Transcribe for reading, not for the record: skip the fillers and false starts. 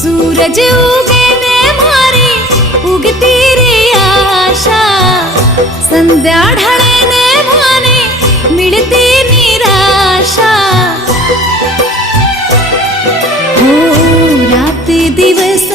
सूरज उगे ने मारी उगती रे आशा, संध्या ढळे ने माने मिलती निराशा। हो रात दिवस